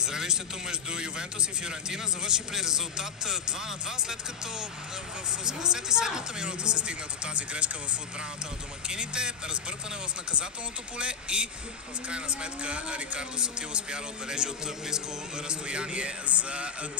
Зрелището между Ювентус и Фиорентина завърши при резултат 2-2, след като в 87-та минута се стигна до тази грешка в отбраната на домакините, разбъркване в наказателното поле и в крайна сметка Рикардо Сотил успя да отбележи от близко разстояние за 2-2.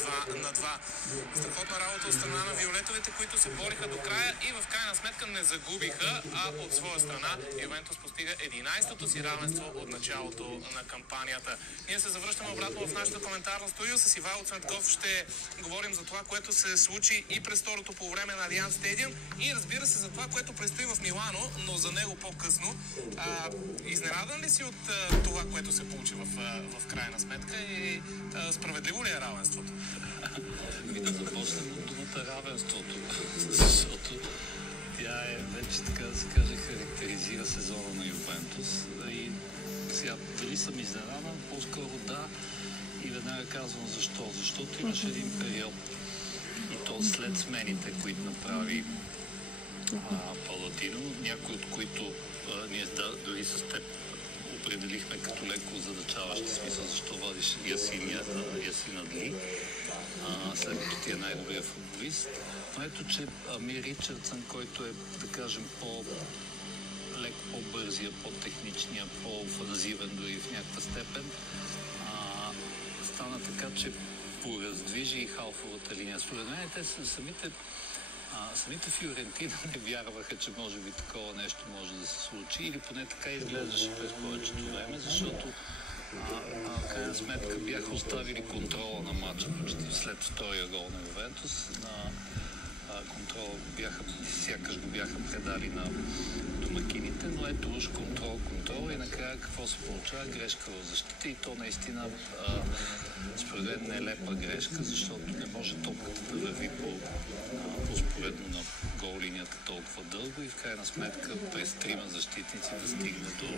Страхотна работа от страна на виолетовете, които се бориха до края и в крайна сметка не загубиха, а от своя страна Ювентус постига 11-то си равенство от началото на кампанията. Ние се завръщаме обратно в нашата коментарна студио. С Ивайло Цветков ще говорим за това, което се случи и през второто по време на Алианс Стадиум и разбира се за това, което предстои в Милано, но за него по-късно. Изненадан ли си от това, което се получи в крайна сметка и справедливо ли е равенството? Да започнем от думата равенството, защото тя е вече, така да се каже, характеризира сезона на Ювентус. И сега, дали съм изненадан, по-скоро да, и веднага казвам защо. Защото имаше един период, и то след смените, които направи Палатино, някои от които ние дори с теб определихме като леко задачаващи, смисъл защо водиш Ясина Дли, след като ти е най-добрият футболист. Но ето, че Амир Ричардсън, който е, да кажем, по-леко по-бързия, по-техничния, по-офанзивен дори в някаква степен, стана така, че пораздвижи и халфовата линия. Според мен те самите Фиорентина не вярваха, че може би такова нещо може да се случи, или поне така изглеждаше през повечето време, защото в крайна сметка бяха оставили контрола на матча почти след втория гол на Ювентус. Контрола сякаш го бяха предали на домакините, но ето уж контрол и накрая какво се получава? Грешка в защита, и то наистина според мен нелепа грешка, защото не може топката да върви успоредно на гол линията толкова дълго и в крайна сметка през трима защитници да стигне до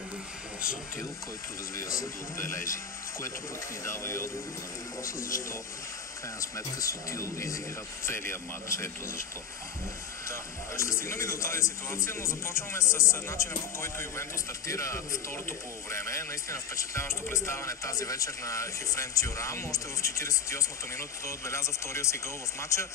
Сотил, който разбира се да отбележи, което пък ни дава и отговор на въпроса защо в крайна сметка Сотил изигра целия матч. Ето защо. Да, ще стигнем и до тази ситуация, но започваме с начина, по който Ювентус стартира второто полувреме. Наистина впечатляващо представяне тази вечер на Хефрен Тюрам. Още в 48-та минута той отбеляза втория си гол в матча.